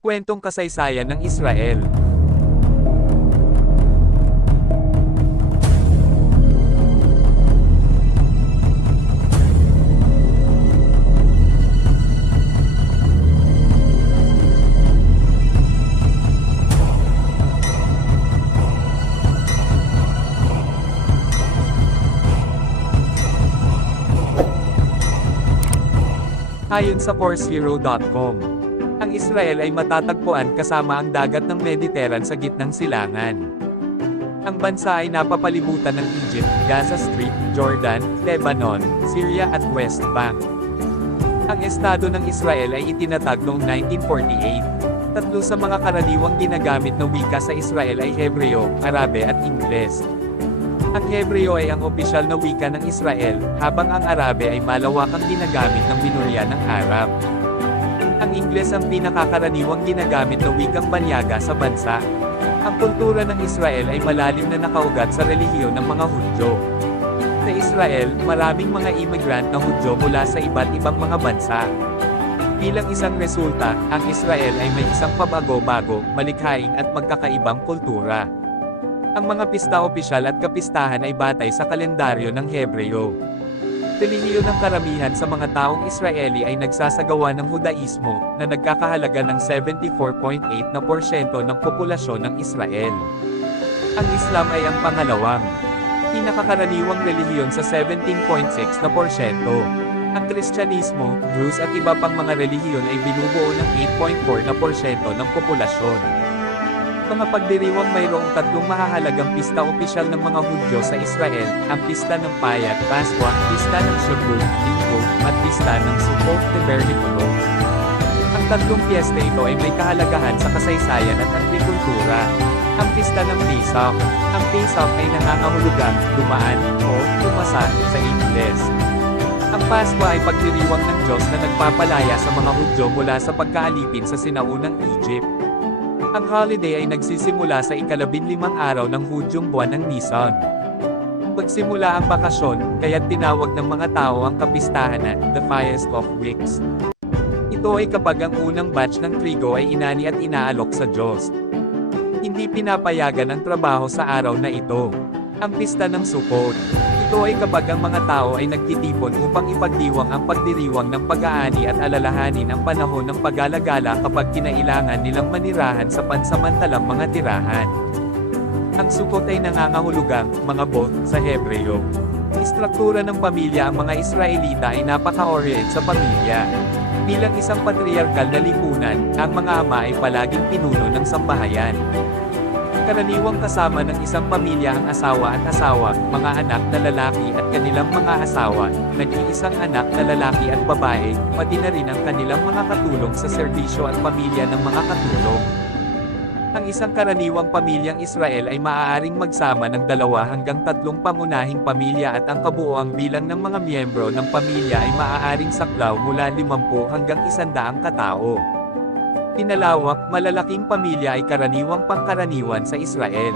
Kwentong kasaysayan ng Israel. Ayon sa CourseHero.com, ang Israel ay matatagpuan kasama ang dagat ng Mediterranean sa gitnang silangan. Ang bansa ay napapalibutan ng Egypt, Gaza Strip, Jordan, Lebanon, Syria at West Bank. Ang estado ng Israel ay itinatag noong 1948. Tatlo sa mga karaniwang ginagamit na wika sa Israel ay Hebreo, Arabe at Ingles. Ang Hebreo ay ang opisyal na wika ng Israel, habang ang Arabe ay malawakang ginagamit ng minorya ng Arab. Ang Ingles ang pinakakaraniwang ginagamit na wikang banyaga sa bansa. Ang kultura ng Israel ay malalim na nakaugat sa relihiyon ng mga Hudyo. Sa Israel, maraming mga immigrant na Hudyo mula sa iba't ibang mga bansa. Bilang isang resulta, ang Israel ay may isang pabago-bago, malikhaing at magkakaibang kultura. Ang mga pista opisyal at kapistahan ay batay sa kalendaryo ng Hebreo. Relihiyon ng karamihan sa mga taong Israeli ay nagsasagawa ng Hudaismo, na nagkakahalaga ng 74.8% ng populasyon ng Israel. Ang Islam ay ang pangalawang, pinakakaraniwang relihiyon sa 17.6%. Ang Kristyanismo, Druze at iba pang mga relihiyon ay binubuo ng 8.4% ng populasyon. Mga pagdiriwang mayroong tatlong mahahalagang pista opisyal ng mga Hudyo sa Israel, ang pista ng Payag, Paskwa, pista ng Shavuot, Linggo, at pista ng Sukkot, Tabernakulo. Ang tatlong piyesta ito ay may kahalagahan sa kasaysayan at agrikultura. Ang pista ng Pesach. Ang Pesach ay nangangahulugang dumaan o tumasa sa Ingles. Ang Paskwa ay pagdiriwang ng Diyos na nagpapalaya sa mga Hudyo mula sa pagkaalipin sa sinaunang Egypt. Ang holiday ay nagsisimula sa ika-15 araw ng Hudyong buwan ng Nisan. Pagsimula ang bakasyon, kaya't tinawag ng mga tao ang kapistahan na The Feast of Weeks. Ito ay kapag ang unang batch ng trigo ay inani at inaalok sa Diyos. Hindi pinapayagan ang trabaho sa araw na ito. Ang pista ng Sukkot. Ito ay kapag ang mga tao ay nagtitipon upang ipagdiwang ang pagdiriwang ng pag-aani at alalahanin ang panahon ng pag-alagala kapag kinailangan nilang manirahan sa pansamantalang mga tirahan. Ang Sukkot ay nangangahulugang mga both sa Hebreo. Istruktura ng pamilya. Ang mga Israelita ay napaka-orient sa pamilya. Bilang isang patriarkal na lipunan, ang mga ama ay palaging pinuno ng sambahayan. Karaniwang kasama ng isang pamilya ang asawa at asawa, mga anak na lalaki at kanilang mga asawa, nag-iisang anak na lalaki at babae, pati na rin ang kanilang mga katulong sa serbisyo at pamilya ng mga katulong. Ang isang karaniwang pamilyang Israel ay maaaring magsama ng 2 hanggang 3 pangunahing pamilya at ang kabuoang bilang ng mga miyembro ng pamilya ay maaaring saklaw mula 50 hanggang 100 katao. Pinalawak, malalaking pamilya ay karaniwang pangkaraniwan sa Israel.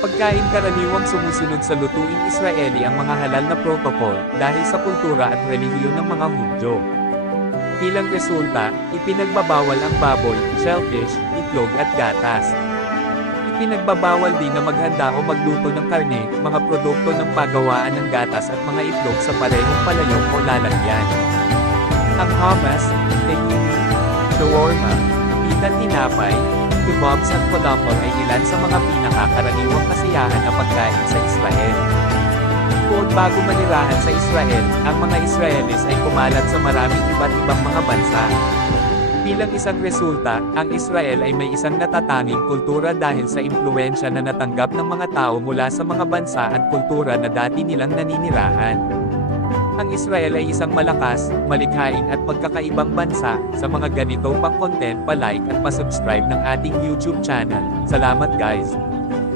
Pagkain karaniwang sumusunod sa lutuing Israeli ang mga halal na protokol, dahil sa kultura at relihiyon ng mga Hudyo. Bilang resulta, ipinagbabawal ang baboy, shellfish, itlog at gatas. Ipinagbabawal din na maghanda o magluto ng karne, mga produkto ng pagawaan ng gatas at mga itlog sa parehong palayok o lalagyan. Ang hummus, tahini, shawarma, pita tinapay, kebabs at falafel ay ilan sa mga pinakakaraniwang kasiyahan na pagkain sa Israel. Bukod bago manirahan sa Israel, ang mga Israelis ay kumalat sa maraming iba't ibang mga bansa. Bilang isang resulta, ang Israel ay may isang natatanging kultura dahil sa impluwensya na natanggap ng mga tao mula sa mga bansa at kultura na dati nilang naninirahan. Ang Israel ay isang malakas, malikhaing at magkakaibang bansa. Sa mga ganito pang content, pa-like at pa-subscribe ng ating YouTube channel. Salamat guys!